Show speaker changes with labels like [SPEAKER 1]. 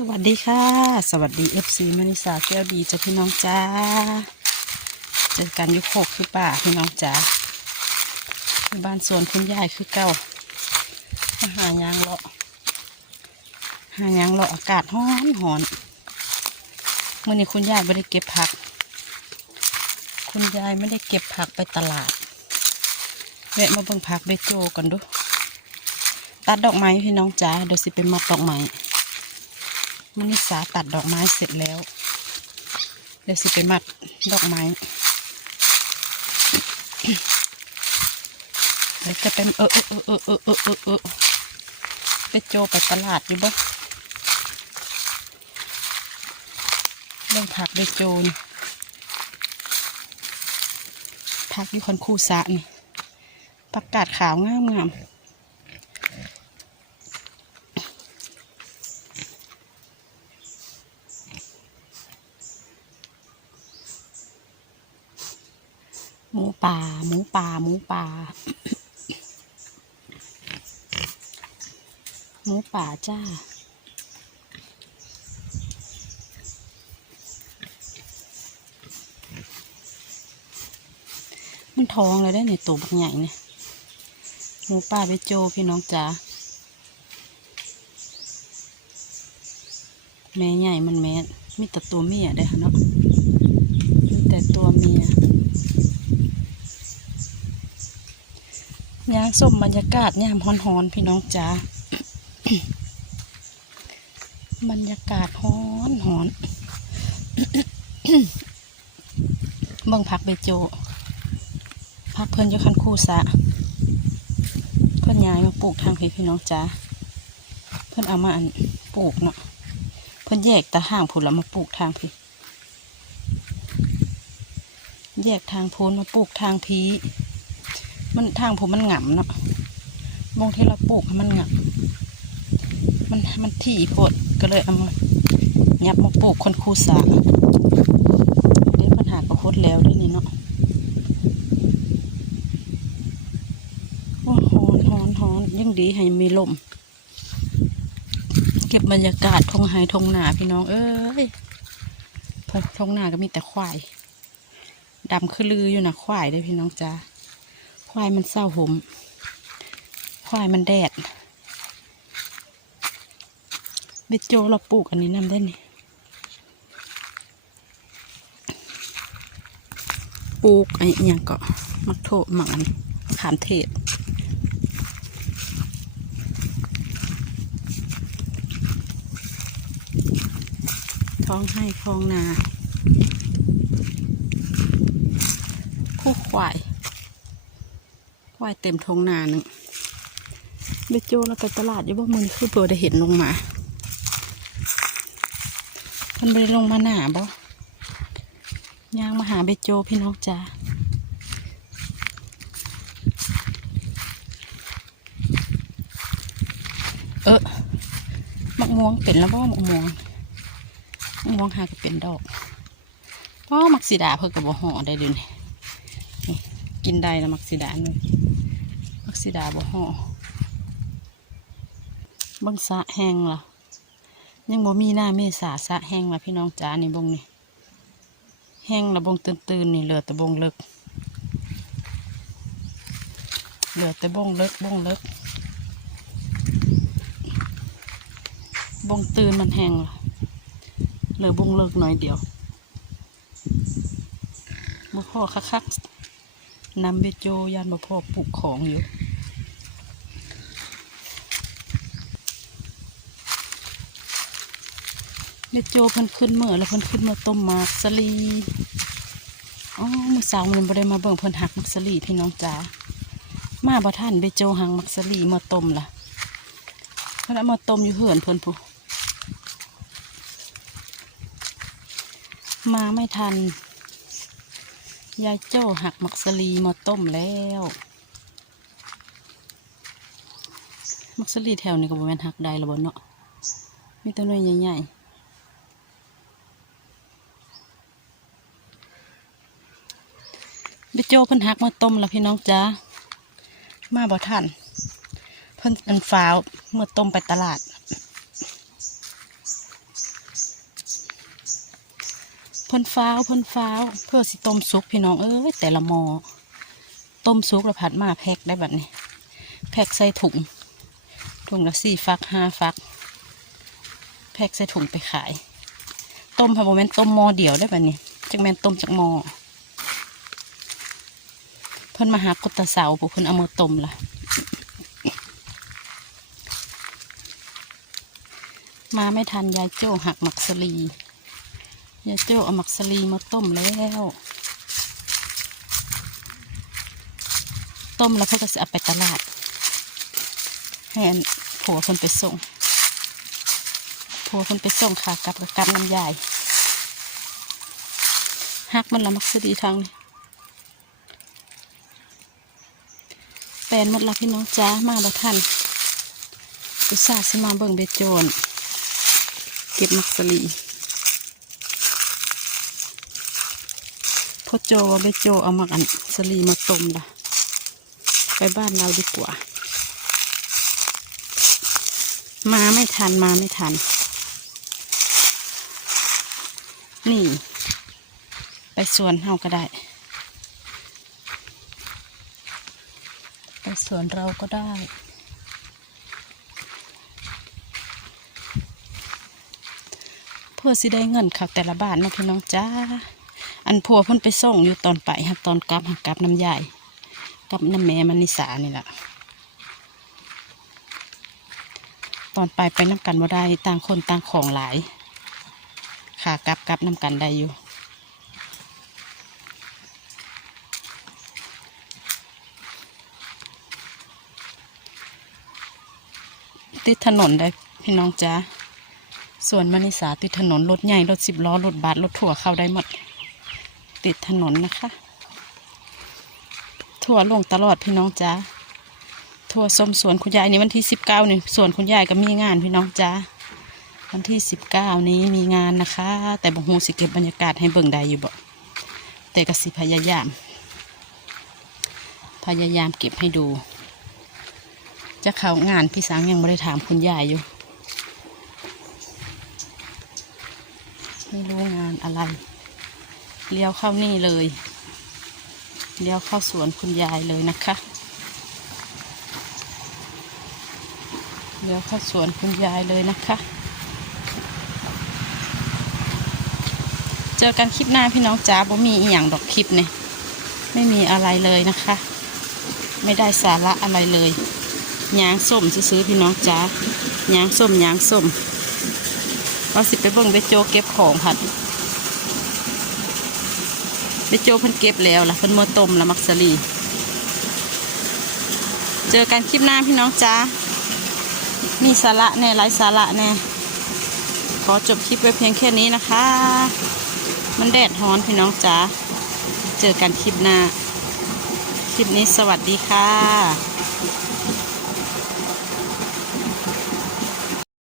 [SPEAKER 1] สวัสดีค่ะ สวัสดี FC มณิสาแก้วดีจ้ะพี่น้องจ้าเจอกันยุคโคกคือป่าพี่น้องจ้าบ้านสวนคุณยายคือเก่าหายางเลาะหายางเลาะอากาศร้อนหอนเมื่อนี้คุณยายไม่ได้เก็บผัก คุณยายไม่ได้เก็บผักไปตลาดแวะมาเบิ่งผักเบโจกันดูตัดดอกไม้พี่น้องจ้าเดี๋ยวสิไปมัดดอกไม้ มนิสาตัดดอกไม้เสร็จแล้ว เดี๋ยวสิไปมัดดอกไม้เดี๋ยวจะเป็นเออเออเออเออเออเออเออไปโจไปตลาดอยู่บ่เรื่องผักไปโจนผักอยู่คอนคู่สะนี่ผักกาดขาวงามงาม หมูป่า หมูป่า หมูป่า หมูป่าจ้า มันท้องเลยได้ในตัวบักใหญ่เนี่ย หมูป่าไปโจพี่น้องจ๋า แม่ใหญ่มันแม่มีแต่ตัวเมียได้อค่ะเนาะมีแต่ตัวเมีย ย่างส้มบรรยากาศยามฮ้อนๆพี่น้องจ๋าบรรยากาศฮ้อนหอนเบิ่งผักใบโจพักเพิ่นอยู่คันคู่สะเพิ่นย้ายมาปลูกทางพี่พี่น้องจ้าเพิ่นเอามาอันปลูกเนาะเพิ่นแยกตาห่างผุแล้วมาปลูกทางพี่แยกทางโพ้นมาปลูกทางพี มันทางผมมันหง่ำเนาะมองที่เราปลูกมันหง่ำมันมันถี่โพดก็เลยเอามายับมาปลูกคนคู่สะเดี๋ยวปัญหาก็โคตรแล้วด้วยนี่เนาะโอ้โหฮอนฮอนยังดีให้มีลม เก็บบรรยากาศทงไฮทงหนาพี่น้อง เอ้ยทงหนาก็มีแต่ควายดำคือลืออยู่นะควายได้พี่น้องจ้า ควายมันเศร้าหมควายมันแดดเบดโจเราปลูกอันนี้นำได้นี่ปลูกไอ้ยังก็มักโถหมันขามเทศท้องให้คลองนาผู้ควาย ควายเต็มท้องนาหนึ่งเบโจเราไปตลาดอยู่ว่ามือคือเบอได้เห็นลงมา มันไม่ได้ลงมาหนาบ่ย่างมาหาเบโจพี่น้องจ้าเออมักม่วงเป็นแล้วบ่มักม่วงมองหาก็เป็นดอกเพราะมักสีดาเพิ่งกับบ่ห่อได้ดี๋ยวนี้นี่กินได้แล้วมักสีดาเลยมัก สีดาบ่ห่อบิ่งสะแห้งล่ะ ยังบ่มีหน้าเมษาสะแห้งล่ะพี่น้องจ๋านี่บงนี่แห้งละบงตื่นๆนี่เหลือแต่บงเลิกเหลือแต่บงเลิกบงเลิกบงตื่นมันแห้งละเหลือบงเลิกหน่อยเดียวบ่พ่อคักๆนำเบโจยานบ่พ่อปลูกของอยู่ เบโจเพิ่นขึ้นเมื่อแล้วเพิ่นขึ้นมาต้มมากสลีอ๋อมือสาวมันบ่ได้มาเบิ่งเพิ่นหักมักสลีพี่น้องจ๋ามาบ่ทันเบโจหักมักสลีมาต้มล่ะเพิ่นมาต้มอยู่เหือนเพิ่นผู้มาไม่ทัน ยายโจ้หักมักสลีมาต้มแล้วมักสลีแถวนี้ก็บ่แม่นหักได้ละบ่เนาะมีแตัวหน่วยใหญ่ๆ บิโจเพิ่นหักมาต้มแล้วพี่น้องจ้ามาบ่ทันเพิ่นอันฟ้าวเมื่อต้มไปตลาด เพิ่นฟ้าวเพิ่นฟ้าวเพื่อสิต้มซุปพี่น้องเอ้ยแต่ละหมอต้มซุปแล้วผัดมาแพ็คได้แบบนี้ แพ็คใส่ถุงถุงละสี่ฟักห้าฟัก แพ็คใส่ถุงไปขาย ต้มพะโบแมนต้มหมอเดียวได้แบบนี้จักแมนต้มจากหมอ เพิ่นมาหากดตะเสาปุ๊เพิ่นเอามือต้มล่ะมาไม่ทันยายโจ้หักหมักสลียายโจ้เอาหมักสลีมาต้มแล้วต้มแล้วเพื่อก็จะเอาไปตลาดให้อันผัวคนไปส่งผัวคนไปส่งค่ะกลับกับกับน้ำยายหักมันละมักสลีทางนี้แปล นหมดละพี่น้องจ้ามาบ่ทันอุตส่าห์สิมาเบิ่งเบดโจนเก็บมักสลีพ่อโจว่าไปโจเอามักอันสลีมาต้มละไปบ้านเราดีกว่า มาไม่ทันมาไม่ทัน นี่ ไปสวนเฮาก็ได้ ไปสวนเราก็ได้ เพื่อสิได้เงินค่ะแต่ละบานเนาะพี่น้องจ้า อันผัวเพิ่นไปส่งอยู่ตอนไปหักตอนกลับหักกลับน้ำยายกับน้ำแม่มันนิสานี่แหละตอนไปไปน้ำกันบ่ได้ต่างคนต่างของหลายขากลับกลับน้ำกันได้อยู่ ติดถนนได้พี่น้องจ้าส่วนมณิสาติดถนนรถใหญ่รถสิบล้อรถบัสรถถั่วเข้าได้หมด ติดถนนนะคะ ถั่วลงตลอดพี่น้องจ้าถั่วส้มสวนคุณยายนี่วันที่สิบเก้านี่ส่วนคุณยายก็มีงานพี่น้องจ้าวันที่สิบเก้านี้มีงานนะคะ แต่บางฮูสิเก็บบรรยากาศให้เบิ่งได้อยู่บ่แต่ก็สิพยายาม พยายามเก็บให้ดู จะเข้างานพี่สังยังไม่ได้ถามคุณยายอยู่ ไม่รู้งานอะไร เลี้ยวเข้านี่เลย เลี้ยวเข้าสวนคุณยายเลยนะคะ เลี้ยวเข้าสวนคุณยายเลยนะคะ เจอกันคลิปหน้าพี่น้องจ๋าบ่มีอีหยังดอกคลิปเนี่ยไม่มีอะไรเลยนะคะ ไม่ได้สาระอะไรเลย ยางส้มซื้อพี่น้องจ๋ายางส้มยางส้มเราสิไปเบิ่งเบโจเก็บของผัดเบโจเพิ่นเก็บแล้วล่ะเพิ่นมาต้มล้วมักสลีเจอกันคลิปหน้าพี่น้องจ้ามีสาระแน่ไร้สาระแน่ขอจบคลิปไว้เพียงแค่นี้นะคะ มันแดดร้อนพี่น้องจ้าเจอกันคลิปหน้า คลิปนี้สวัสดีค่ะ